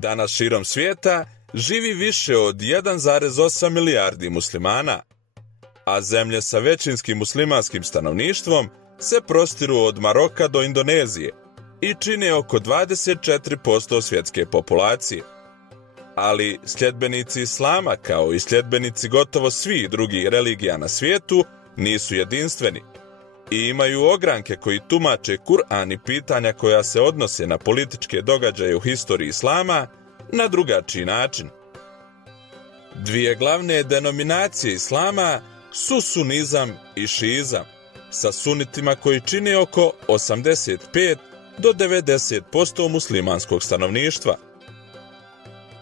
Danas širom svijeta živi više od 1,8 milijardi muslimana, a zemlje sa većinskim muslimanskim stanovništvom se prostiru od Maroka do Indonezije i čine oko 24% svjetske populacije. Ali sljedbenici islama, kao i sljedbenici gotovo svih drugih religija na svijetu, nisu jedinstveni i imaju ogranke koji tumače Kur'an i pitanja koja se odnose na političke događaje u historiji islama na drugačiji način. Dvije glavne denominacije islama su sunizam i šiizam, sa sunitima koji čine oko 85 do 90% muslimanskog stanovništva.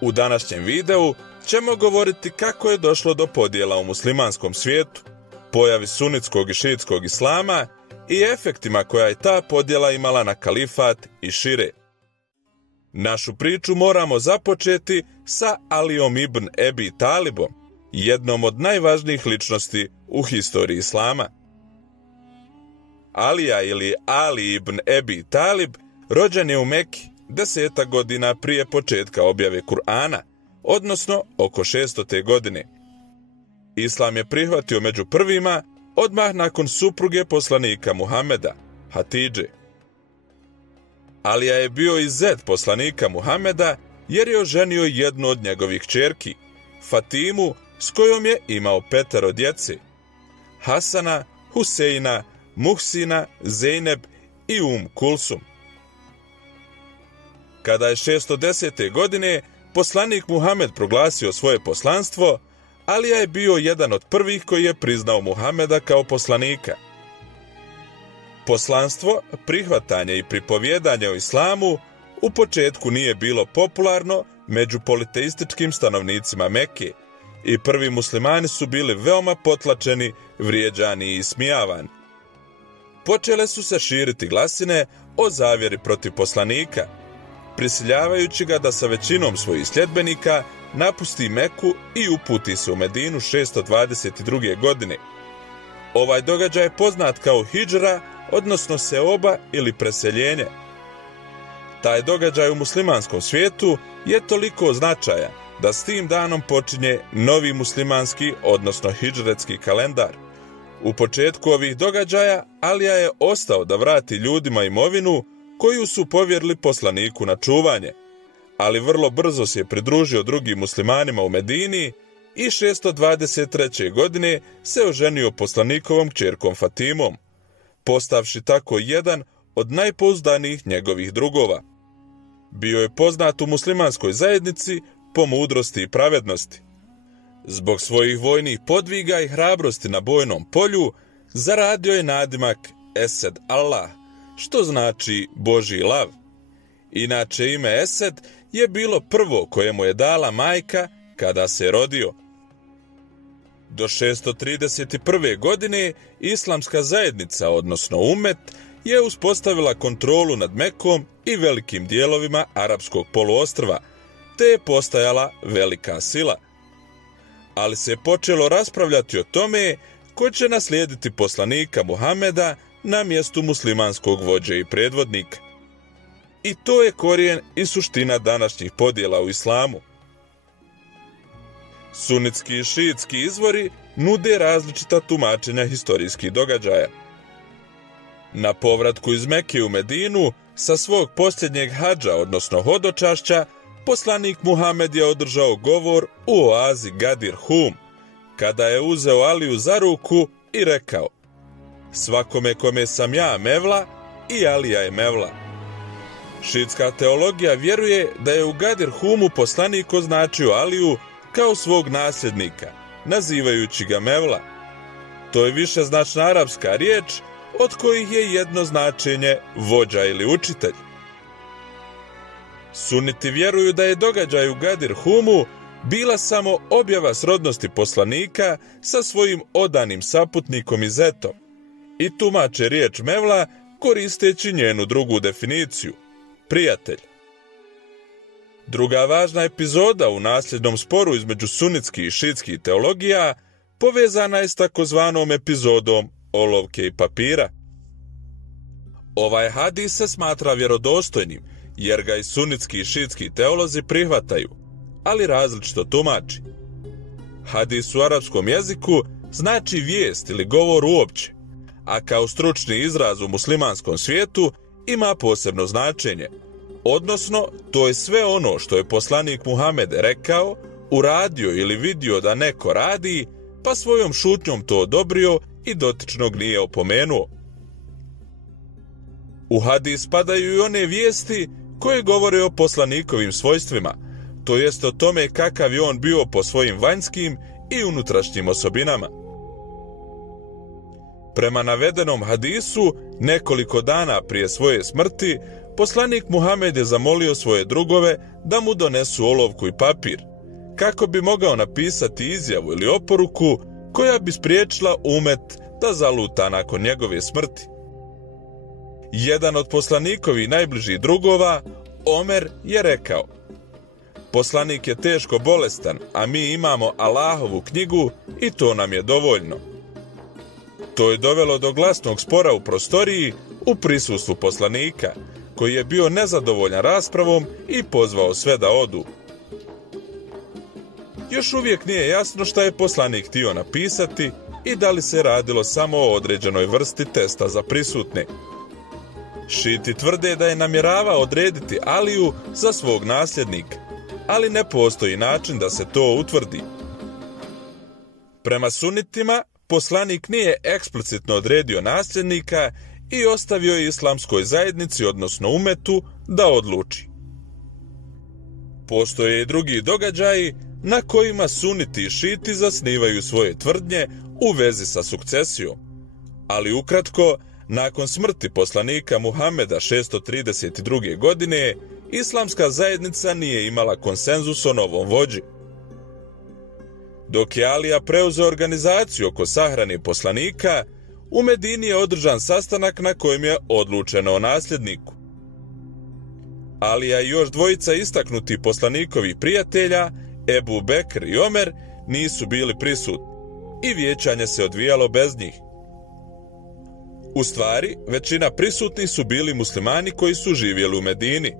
U današnjem videu ćemo govoriti kako je došlo do podjela u muslimanskom svijetu, pojavi sunitskog i šiitskog islama i efektima koja je ta podjela imala na kalifat i šire. Našu priču moramo započeti sa Alijom ibn Ebi Talibom, jednom od najvažnijih ličnosti u historiji islama. Alija ili Ali ibn Ebi Talib rođen je u Meki 10 godina prije početka objave Kur'ana, odnosno oko 600. godine. Islam je prihvatio među prvima odmah nakon supruge poslanika Muhameda, Hatidže. Alija je bio i zet poslanika Muhameda jer je oženio jednu od njegovih kćerki, Fatimu, s kojom je imao 5 djece: Hasana, Huseina, Muhsina, Zejneb i Kulsum. Kada je 610. godine poslanik Muhamed proglasio svoje poslanstvo, Alija je bio jedan od prvih koji je priznao Muhameda kao poslanika. Poslanstvo, prihvatanje i pripovjedanje o islamu u početku nije bilo popularno među politeističkim stanovnicima Mekke i prvi muslimani su bili veoma potlačeni, vrijeđani i ismijavani. Počele su se širiti glasine o zavjeri protiv poslanika, prisiljavajući ga da sa većinom svojih sljedbenika napusti Meku i uputi se u Medinu 622. godine. Ovaj događaj je poznat kao hidžra, odnosno seoba ili preseljenje. Taj događaj u muslimanskom svijetu je toliko značajan da s tim danom počinje novi muslimanski, odnosno hidžretski kalendar. U početku ovih događaja Alija je ostao da vrati ljudima imovinu koju su povjerili poslaniku na čuvanje, ali vrlo brzo se je pridružio drugim muslimanima u Medini i 623. godine se oženio poslanikovom kćerkom Fatimom, postavši tako jedan od najpouzdanijih njegovih drugova. Bio je poznat u muslimanskoj zajednici po mudrosti i pravednosti. Zbog svojih vojnih podviga i hrabrosti na bojnom polju zaradio je nadimak Esed Allah, što znači Božji lav. Inače, ime Esed je bilo prvo koje mu je dala majka kada se rodio. Do 631. godine islamska zajednica, odnosno umet, je uspostavila kontrolu nad Mekom i velikim dijelovima arapskog poluostrva, te je postajala velika sila. Ali se je počelo raspravljati o tome ko će naslijediti poslanika Muhameda na mjestu muslimanskog vođe i predvodnika. I to je korijen i suština današnjih podjela u islamu. Sunitski i šiitski izvori nude različita tumačenja historijskih događaja. Na povratku iz Mekke u Medinu sa svog posljednjeg hadža, odnosno hodočašća, poslanik Muhamed je održao govor u oazi Gadir Hum, kada je uzeo Aliju za ruku i rekao: svakome kome sam ja Mevla i Alija je Mevla. Šiitska teologija vjeruje da je u Gadir Humu poslanik označio Aliju kao svog nasljednika, nazivajući ga Mevla. To je višeznačna arapska riječ od kojih je jedno značenje vođa ili učitelj. Suniti vjeruju da je događaj u Gadir Humu bila samo objava srodnosti poslanika sa svojim odanim saputnikom i zetom i tumače riječ Mevla koristeći njenu drugu definiciju, prijatelj. Druga važna epizoda u nasljednom sporu između sunitskih i šiitskih teologija povezana je s takozvanom epizodom olovke i papira. Ovaj hadis se smatra vjerodostojnim jer ga i sunitski i šiitski teolozi prihvataju, ali različito tumači. Hadis u arapskom jeziku znači vijest ili govor uopće, a kao stručni izraz u muslimanskom svijetu ima posebno značenje, odnosno to je sve ono što je poslanik Muhammed rekao, uradio ili vidio da neko radi, pa svojom šutnjom to odobrio i dotičnog nije opomenuo. U hadis spadaju i one vijesti koje govore o poslanikovim svojstvima, to jest o tome kakav je on bio po svojim vanjskim i unutrašnjim osobinama. Prema navedenom hadisu, nekoliko dana prije svoje smrti, poslanik Muhammed je zamolio svoje drugove da mu donesu olovku i papir, kako bi mogao napisati izjavu ili oporuku koja bi spriječila umet da zaluta nakon njegove smrti. Jedan od poslanikovi najbližih drugova, Omer, je rekao: poslanik je teško bolestan, a mi imamo Allahovu knjigu i to nam je dovoljno. To je dovelo do glasnog spora u prostoriji u prisustvu poslanika, koji je bio nezadovoljan raspravom i pozvao sve da odu. Još uvijek nije jasno šta je poslanik htio napisati i da li se radilo samo o određenoj vrsti testa za prisutne. Šiti tvrde da je namjeravao odrediti Aliju za svog nasljednika, ali ne postoji način da se to utvrdi. Prema sunitima, poslanik nije eksplicitno odredio nasljednika i ostavio je islamskoj zajednici, odnosno umetu, da odluči. Postoje i drugi događaji na kojima suniti i šiti zasnivaju svoje tvrdnje u vezi sa sukcesijom, ali ukratko, nakon smrti poslanika Muhameda 632. godine, islamska zajednica nije imala konsenzus o novom vođi. Dok je Alija preuzeo organizaciju oko sahrane poslanika, u Medini je održan sastanak na kojem je odlučeno o nasljedniku. Alija i još dvojica istaknuti poslanikovi prijatelja, Ebu Bekr i Omer, nisu bili prisutni i vijećanje se odvijalo bez njih. U stvari, većina prisutnih su bili muslimani koji su živjeli u Medini,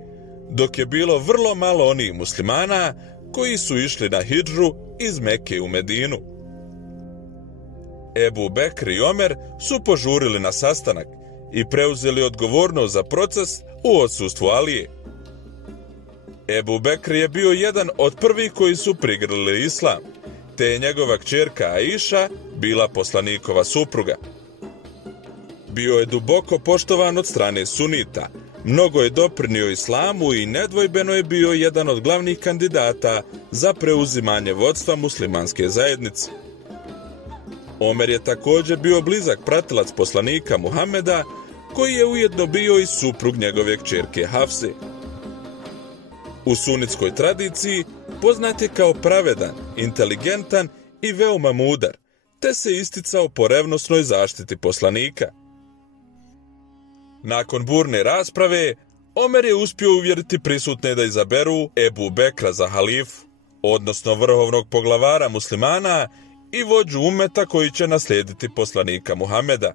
dok je bilo vrlo malo onih muslimana koji su išli na hidžru iz Mekke u Medinu. Ebu Bekr i Omer su požurili na sastanak i preuzeli odgovornost za proces u odsustvu Alije. Ebu Bekr je bio jedan od prvih koji su prigrlili islam, te je njegova kćerka Aisha bila poslanikova supruga. Bio je duboko poštovan od strane sunita, mnogo je doprinio islamu i nedvojbeno je bio jedan od glavnih kandidata za preuzimanje vodstva muslimanske zajednice. Omer je također bio blizak pratilac poslanika Muhameda, koji je ujedno bio i suprug njegove kćerke Hafse. U sunitskoj tradiciji poznat je kao pravedan, inteligentan i veoma mudar, te se isticao po revnosnoj zaštiti poslanika. Nakon burne rasprave, Omer je uspio uvjeriti prisutne da izaberu Ebu Bekra za halifu, odnosno vrhovnog poglavara muslimana i vođu umeta koji će naslijediti poslanika Muhameda.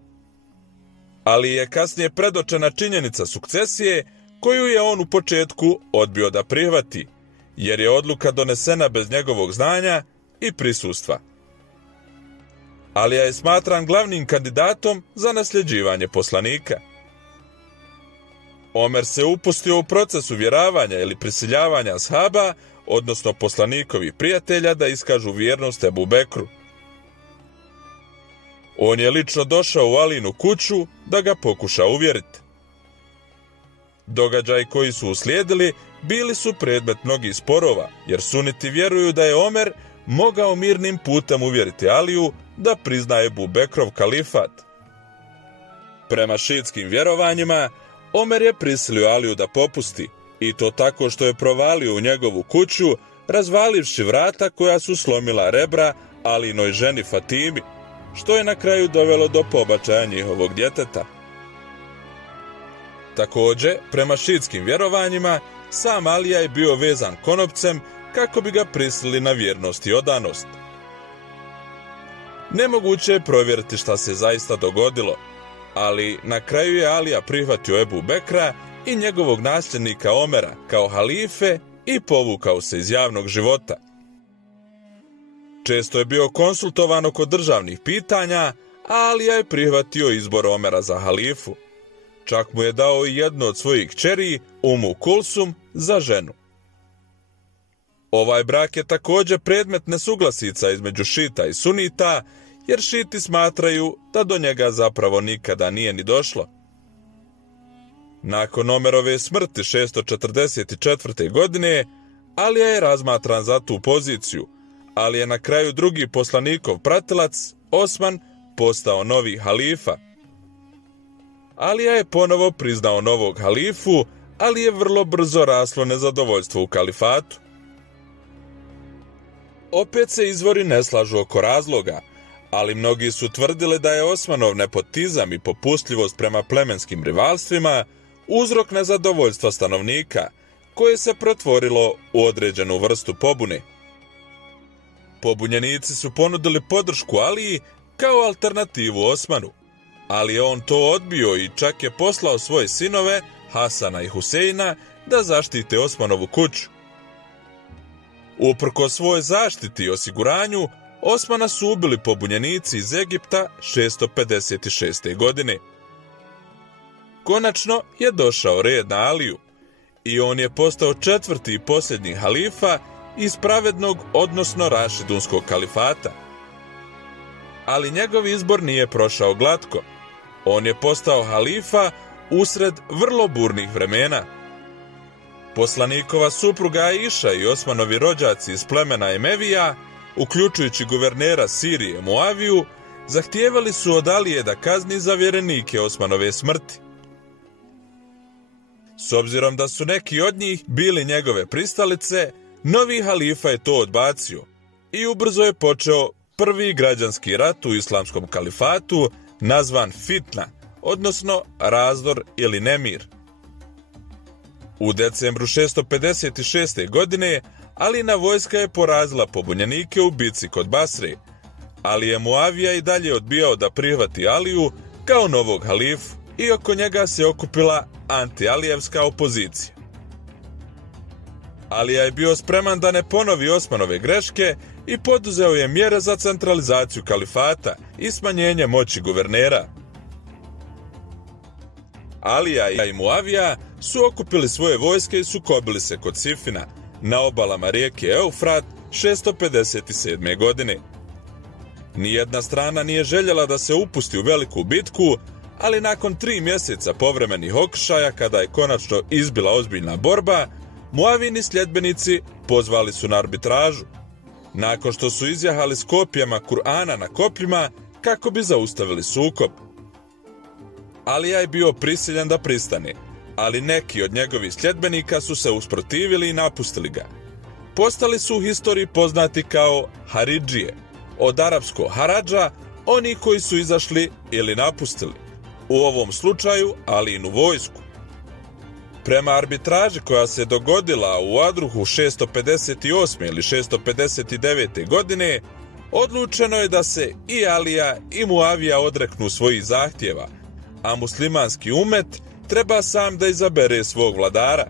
Ali je kasnije predočena činjenica sukcesije koju je on u početku odbio da prihvati, jer je odluka donesena bez njegovog znanja i prisustva. Alija je smatran glavnim kandidatom za nasljeđivanje poslanika. Omer se upustio u proces uvjeravanja ili prisiljavanja ashaba, odnosno poslanikovih prijatelja, da iskažu vjernost Ebu Bekru. On je lično došao u Alinu kuću da ga pokuša uvjeriti. Događaji koji su uslijedili bili su predmet mnogih sporova, jer suniti vjeruju da je Omer mogao mirnim putem uvjeriti Aliju da prizna Ebu Bekrov kalifat. Prema šiitskim vjerovanjima, Omer je prisilio Aliju da popusti, i to tako što je provalio u njegovu kuću, razvalivši vrata koja su slomila rebra Alinoj ženi Fatimi, što je na kraju dovelo do pobačaja njihovog djeteta. Također, prema šiitskim vjerovanjima, sam Alija je bio vezan konopcem kako bi ga prisilili na vjernost i odanost. Nemoguće je provjeriti šta se zaista dogodilo, ali na kraju je Alija prihvatio Ebu Bekra i njegovog nasljednika Omera kao halife i povukao se iz javnog života. Često je bio konsultovan oko državnih pitanja, ali je prihvatio izbor Omera za halifu. Čak mu je dao i jednu od svojih kćeri, Umu Kulsum, za ženu. Ovaj brak je također predmet nesuglasica između šita i sunita, jer šiti smatraju da do njega zapravo nikada nije ni došlo. Nakon Omerove smrti 644. godine, Alija je razmatran za tu poziciju, ali je na kraju drugi poslanikov pratilac, Osman, postao novi halifa. Alija je ponovo priznao novog halifu, ali je vrlo brzo raslo nezadovoljstvo u kalifatu. Opet se izvori ne slažu oko razloga, ali mnogi su tvrdili da je Osmanov nepotizam i popustljivost prema plemenskim rivalstvima uzrok nezadovoljstva stanovnika, koje se pretvorilo u određenu vrstu pobune. Pobunjenici su ponudili podršku Aliji kao alternativu Osmanu, ali je on to odbio i čak je poslao svoje sinove, Hasana i Huseina, da zaštite Osmanovu kuću. Uprkos svojoj zaštiti i osiguranju, Osmana su ubili pobunjenici iz Egipta 656. godine. Konačno je došao red na Aliju i on je postao četvrti i posljednji halifa iz pravednog, odnosno rašidunskog kalifata. Ali njegov izbor nije prošao glatko. On je postao halifa usred vrlo burnih vremena. Poslanikova supruga Aisha i Osmanovi rođaci iz plemena Emevija, uključujući guvernera Sirije Muaviju, zahtijevali su od Alije da kazni zavjerenike Osmanove smrti. S obzirom da su neki od njih bili njegove pristalice, novi halifa je to odbacio i ubrzo je počeo prvi građanski rat u islamskom kalifatu, nazvan fitna, odnosno razdor ili nemir. U decembru 656. godine Alijina vojska je porazila pobunjenike u bici kod Basre, ali je Muavija i dalje odbijao da prihvati Aliju kao novog halifu i oko njega se okupila anti-alijevska opozicija. Alija je bio spreman da ne ponovi Osmanove greške i poduzeo je mjere za centralizaciju kalifata i smanjenje moći guvernera. Alija i Muavija su okupili svoje vojske i sukobili se kod Sifina, na obalama rijeke Eufrat 657. godine. Nijedna strana nije željela da se upusti u veliku bitku, ali nakon 3 mjeseca povremenih okršaja, kada je konačno izbila ozbiljna borba, Muavini sljedbenici pozvali su na arbitražu, nakon što su izjahali s kopijama Kur'ana na kopljima kako bi zaustavili sukob. Alija je bio prisiljen da pristane, ali neki od njegovih sljedbenika su se usprotivili i napustili ga. Postali su u historiji poznati kao Haridžije, od arapskog haradža, oni koji su izašli ili napustili, u ovom slučaju Alijinu vojsku. Prema arbitraži koja se dogodila u Adruhu 658. ili 659. godine, odlučeno je da se i Alija i Muavija odreknu svojih zahtjeva, a muslimanski umet treba sam da izabere svog vladara.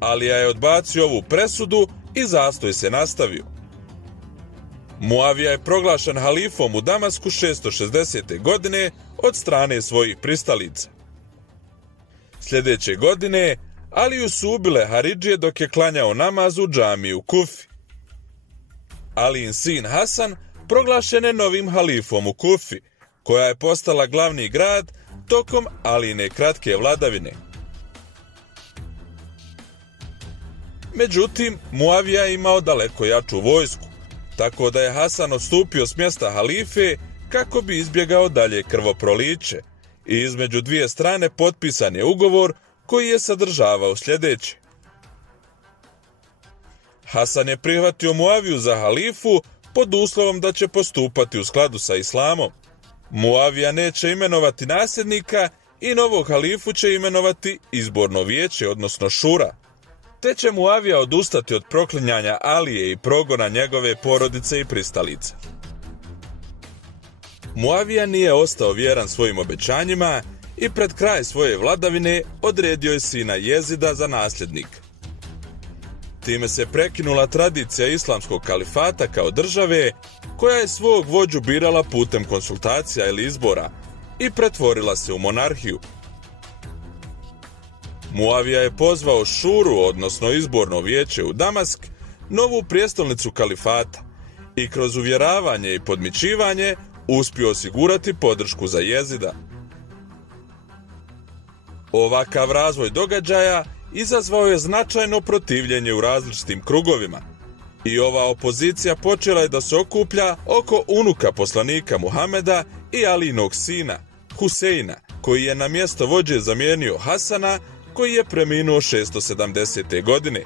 Alija je odbacio ovu presudu i zastoj se nastavio. Muavija je proglašen halifom u Damasku 660. godine od strane svojih pristalica. Sljedeće godine Aliju su ubile Haridžije dok je klanjao namaz u džamiji u Kufi. Alijin sin Hasan proglašen je novim halifom u Kufi, koja je postala glavni grad tokom Alijine kratke vladavine. Međutim, Muavija je imao daleko jaču vojsku, tako da je Hasan odstupio s mjesta halife kako bi izbjegao dalje krvoproliće i između dvije strane potpisan je ugovor koji je sadržavao sljedeće. Hasan je prihvatio Muaviju za halifu pod uslovom da će postupati u skladu sa islamom. Muavija neće imenovati nasljednika i novog halifu će imenovati izborno vijeće, odnosno šura. Te će Muavija odustati od proklinjanja Alije i progona njegove porodice i pristalica. Muavija nije ostao vjeran svojim obećanjima i pred kraj svoje vladavine odredio je sina Jezida za nasljednika. Time se prekinula tradicija islamskog kalifata kao države koja je svog vođu birala putem konsultacija ili izbora i pretvorila se u monarhiju. Muavija je pozvao šuru, odnosno izborno vijeće u Damask, novu prijestolnicu kalifata, i kroz uvjeravanje i podmićivanje uspio osigurati podršku za Jezida. Ovakav razvoj događaja izazvao je značajno protivljenje u različitim krugovima i ova opozicija počela je da se okuplja oko unuka poslanika Muhameda i Alijinog sina, Huseina, koji je na mjesto vođe zamijenio Hasana, koji je preminuo 670. godine.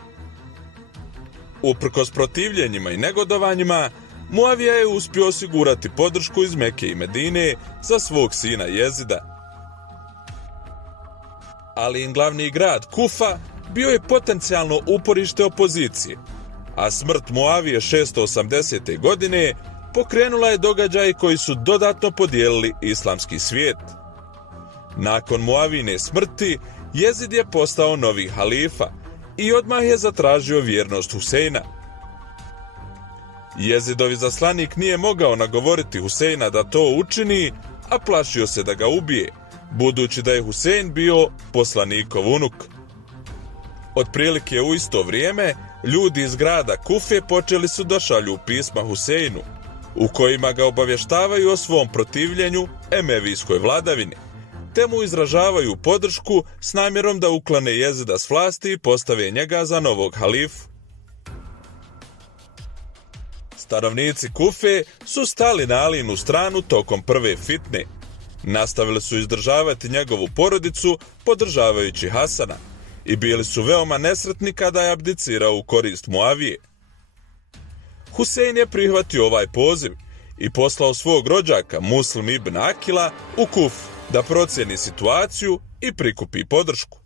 Uprkos protivljenjima i negodovanjima, Muavija je uspio osigurati podršku iz Mekke i Medine za svog sina Jezida. Alijin glavni grad Kufa bio je potencijalno uporište opozicije, a smrt Muavije 680. godine pokrenula je događaje koji su dodatno podijelili islamski svijet. Nakon Muavijine smrti, Jezid je postao novi halifa i odmah je zatražio vjernost Huseina. Jezidov izaslanik nije mogao nagovoriti Huseina da to učini, a plašio se da ga ubije, budući da je Husein bio poslanikov unuk. Otprilike u isto vrijeme, ljudi iz grada Kufe počeli su da šalju pisma Huseinu, u kojima ga obavještavaju o svom protivljenju emevijskoj vladavini, te mu izražavaju podršku s namjerom da uklone Jezida s vlasti i postave njega za novog halifu. Stanovnici Kufe su stali na Alijinu stranu tokom prve fitne. Nastavili su izdržavati njegovu porodicu podržavajući Hasana i bili su veoma nesretni kada je abdicirao u korist Muavije. Husein je prihvatio ovaj poziv i poslao svog rođaka Muslim ibn Akila u Kufu da procjeni situaciju i prikupi podršku.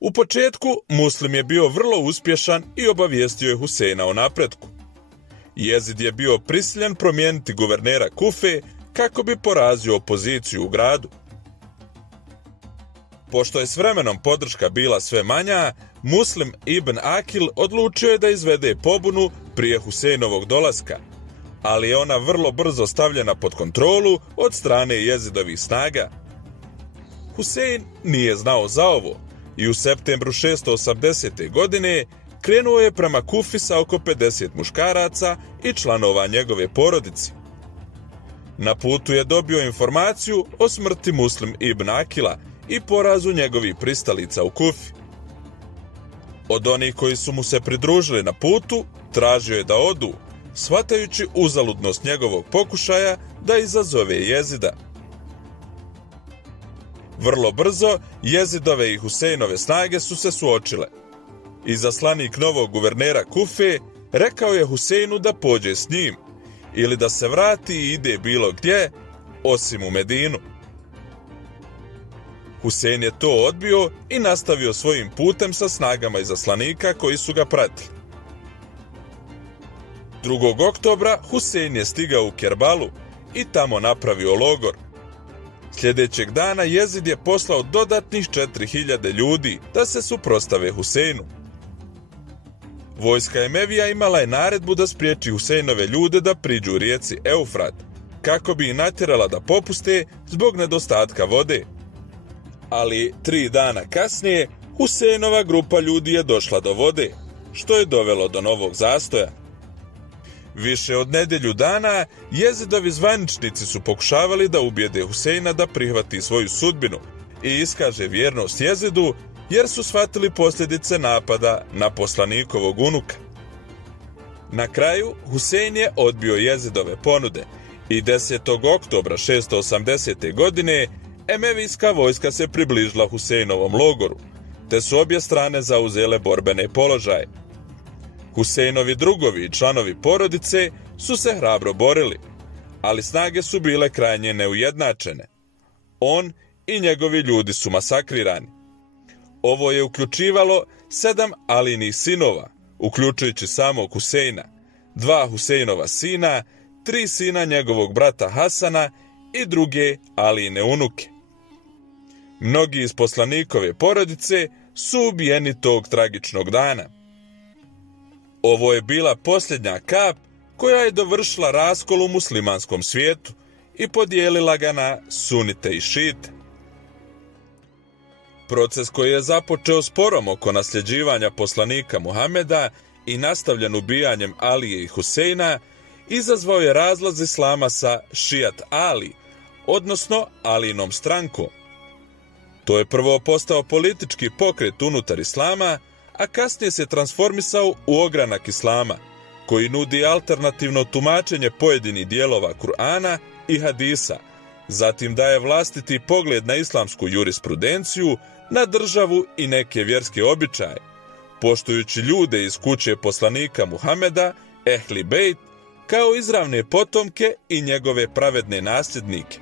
U početku Muslim je bio vrlo uspješan i obavijestio je Huseina o napretku. Jezid je bio prisiljen promijeniti guvernera Kufe kako bi porazio opoziciju u gradu. Pošto je s vremenom podrška bila sve manja, Muslim ibn Akil odlučio je da izvede pobunu prije Huseinovog dolaska, ali je ona vrlo brzo stavljena pod kontrolu od strane Jezidovih snaga. Husein nije znao za ovo i u septembru 680. godine krenuo je prema Kufi sa oko 50 muškaraca i članova njegove porodice. Na putu je dobio informaciju o smrti Muslim ibn Akila i porazu njegovih pristalica u Kufi. Od onih koji su mu se pridružili na putu, tražio je da odu, shvatajući uzaludnost njegovog pokušaja da izazove Jezida. Vrlo brzo Jezidove i Huseinove snage su se suočile. Izaslanik novog guvernera Kufe rekao je Huseinu da pođe s njim ili da se vrati i ide bilo gdje, osim u Medinu. Husein je to odbio i nastavio svojim putem sa snagama izaslanika koji su ga pratili. 2. oktobra Husein je stigao u Kerbalu i tamo napravio logor. Sljedećeg dana Jezid je poslao dodatnih 4000 ljudi da se suprotstave Huseinu. Vojska Emevija imala je naredbu da spriječi Huseinove ljude da priđu rijeci Eufrat, kako bi ih natjerala da popuste zbog nedostatka vode. Ali 3 dana kasnije Huseinova grupa ljudi je došla do vode, što je dovelo do novog zastoja. Više od nedjelju dana Jezidovi zvaničnici su pokušavali da ubijede Huseina da prihvati svoju sudbinu i iskaže vjernost Jezidu, jer su shvatili posljedice napada na poslanikovog unuka. Na kraju Husein je odbio Jezidove ponude i 10. oktobra 680. godine emevijska vojska se približila Huseinovom logoru, te su obje strane zauzele borbene položaje. Huseinovi drugovi i članovi porodice su se hrabro borili, ali snage su bile krajnje neujednačene. On i njegovi ljudi su masakrirani. Ovo je uključivalo 7 Alijinih sinova, uključujući samog Huseina, 2 Huseinova sina, 3 sina njegovog brata Hasana i druge Alijine unuke. Mnogi iz poslanikove porodice su ubijeni tog tragičnog dana. Ovo je bila posljednja kap koja je dovršila raskol u muslimanskom svijetu i podijelila ga na sunite i šite. Proces koji je započeo sporom oko nasljeđivanja poslanika Muhameda i nastavljen ubijanjem Alije i Huseina izazvao je razlaz islama sa Šijat Ali, odnosno Alijinom strankom. To je prvo postao politički pokret unutar islama, a kasnije se transformisao u ogranak islama, koji nudi alternativno tumačenje pojedinih dijelova Kur'ana i hadisa, zatim daje vlastiti pogled na islamsku jurisprudenciju, na državu i neke vjerske običaje, poštujući ljude iz kuće poslanika Muhameda, Ehli Bejt, kao izravne potomke i njegove pravedne nasljednike.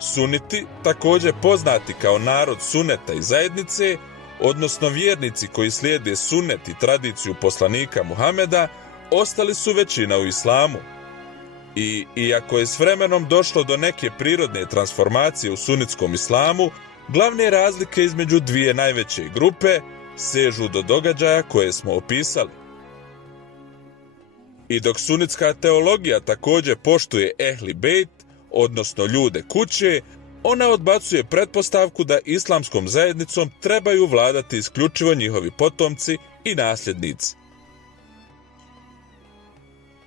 Suniti, također poznati kao narod suneta i zajednice, odnosno vjernici koji slijede sunnet i tradiciju poslanika Muhameda, ostali su većina u islamu. I iako je s vremenom došlo do neke prirodne transformacije u sunitskom islamu, glavne razlike između dvije najveće grupe sežu do događaja koje smo opisali. I dok sunitska teologija također poštuje Ehli Bejt, odnosno ljude kuće, ona odbacuje pretpostavku da islamskom zajednicom trebaju vladati isključivo njihovi potomci i nasljednici.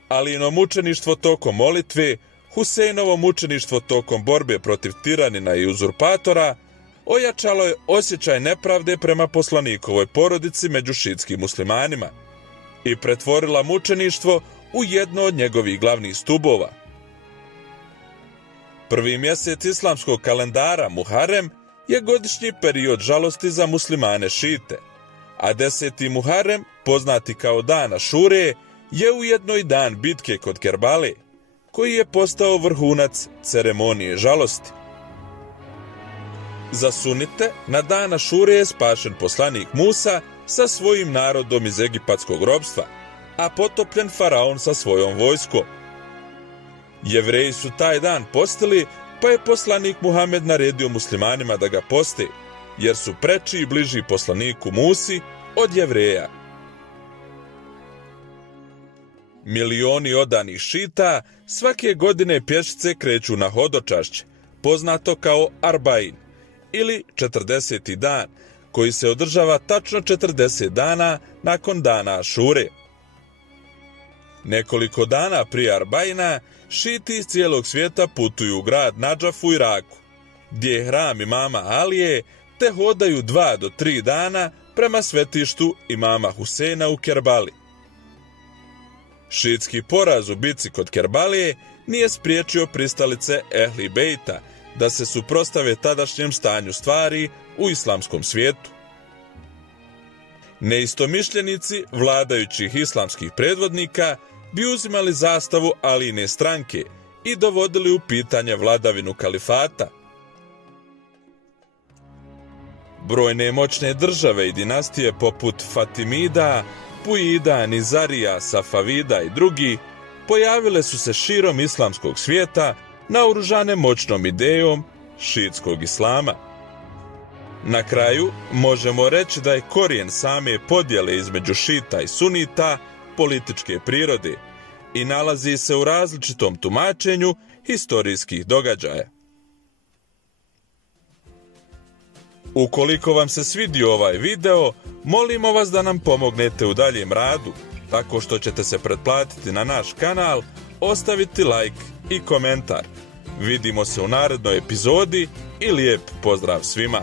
Alijino mučeništvo tokom molitve, Huseinovo mučeništvo tokom borbe protiv tiranina i uzurpatora ojačalo je osjećaj nepravde prema poslanikovoj porodici među šiitskim muslimanima i pretvorila mučeništvo u jedno od njegovih glavnih stubova. Prvi mjesec islamskog kalendara Muharem je godišnji period žalosti za muslimane šite, a 10. Muharem, poznati kao dan Ašure, je ujedno i dan bitke kod Kerbale, koji je postao vrhunac ceremonije žalosti. Za sunite, na dan Ašure je spašen poslanik Musa sa svojim narodom iz egipatskog ropstva, a potopljen faraon sa svojom vojskom. Jevreji su taj dan postili, pa je poslanik Muhamed naredio muslimanima da ga poste, jer su preči i bliži poslaniku Musi od Jevreja. Milioni odanih šita svake godine pješice kreću na hodočašće, poznato kao Arbain, ili 40. dan, koji se održava tačno 40 dana nakon dana Ašure. Nekoliko dana prije Arbaina, šiti iz cijelog svijeta putuju u grad Nadžaf u Iraku, gdje je hram imama Alije, te hodaju 2 do 3 dana prema svetištu imama Huseina u Kerbali. Šiitski poraz u bitci kod Kerbalije nije spriječio pristalice Ehli Bejta da se suprotstave tadašnjem stanju stvari u islamskom svijetu. Neistomišljenici vladajućih islamskih predvodnika bi uzimali zastavu Alijine stranke i dovodili u pitanje vladavinu kalifata. Brojne moćne države i dinastije poput Fatimida, Bujida, Nizarija, Safavida i drugi pojavile su se širom islamskog svijeta naoružane moćnom idejom šiitskog islama. Na kraju možemo reći da je korijen same podjele između šita i sunita političke prirode i nalazi se u različitom tumačenju historijskih događaja. Ukoliko vam se svidio ovaj video, molimo vas da nam pomognete u daljem radu, tako što ćete se pretplatiti na naš kanal, ostaviti like i komentar. Vidimo se u narednoj epizodi i lijep pozdrav svima!